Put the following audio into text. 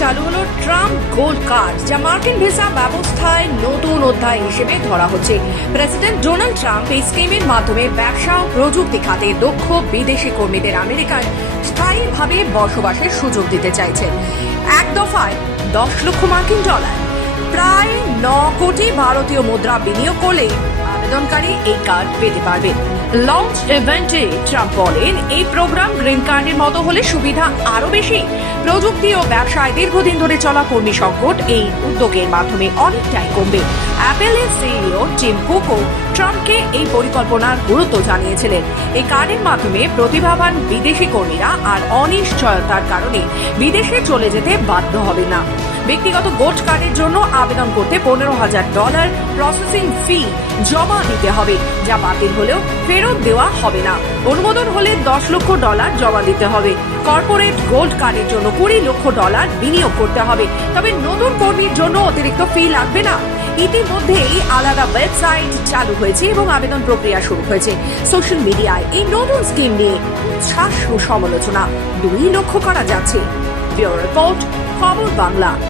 চালু হলো Trump gold card, যা মার্কিন ভিসা ব্যবস্থায় নতুন অধ্যায় হিসেবে ধরা হচ্ছে। প্রেসিডেন্ট ডোনাল্ড ট্রাম্প এই স্কিমের মাধ্যমে ব্যবসা ও প্রযুক্তি খাতে দক্ষ বিদেশি কর্মীদের আমেরিকায় স্থায়ীভাবে বসবাসের সুযোগ দিতে চাইছেন। এক দফায় 10 লক্ষ মার্কিন ডলার, প্রায় 9 কোটি ভারতীয় মুদ্রা বিনিয়োগ করলে আবেদনকারী এই কার্ড পেতে পারবেন। লঞ্চ ইভেন্টে ট্রাম্প বলেন, এই প্রোগ্রাম গ্রিন কার্ডের মতো হলে সুবিধা আরো বেশি। প্রযুক্তি ও ব্যবসায় দীর্ঘদিন ধরে চলা কর্মী সংকট এই উদ্যোগের মাধ্যমে অনেকটাই কমবে। অ্যাপেলের সিইও টিম কুকও ট্রাম্পকে এই পরিকল্পনার গুরুত্ব জানিয়েছিলেন। এই কার্ডের মাধ্যমে প্রতিভাবান বিদেশি কর্মীরা আর অনিশ্চয়তার কারণে বিদেশে চলে যেতে বাধ্য হবে না। ব্যক্তিগত গোল্ড কার্ডের জন্য আবেদন করতে $15,000 প্রসেসিং ফি জমা দিতে হবে, যা বাতিল হলেও ফেরত দেওয়া হবে না। অনুমোদন হলে $10 লক্ষ জমা দিতে হবে। কর্পোরেট গোল্ড কার্ডের জন্য $20 লক্ষ বিনিয়োগ করতে হবে। তবে নতুন কর্মীর জন্য অতিরিক্ত ফি লাগবে না। ইতিমধ্যেই আলাদা ওয়েবসাইট চালু হয়েছে এবং আবেদন প্রক্রিয়া শুরু হয়েছে। সোশ্যাল মিডিয়ায় এই নতুন স্কিম নিয়ে উচ্ছ্বাস ও সমালোচনা দুই লক্ষ্য করা যাচ্ছে। ব্যুরো রিপোর্ট, খবর বাংলা।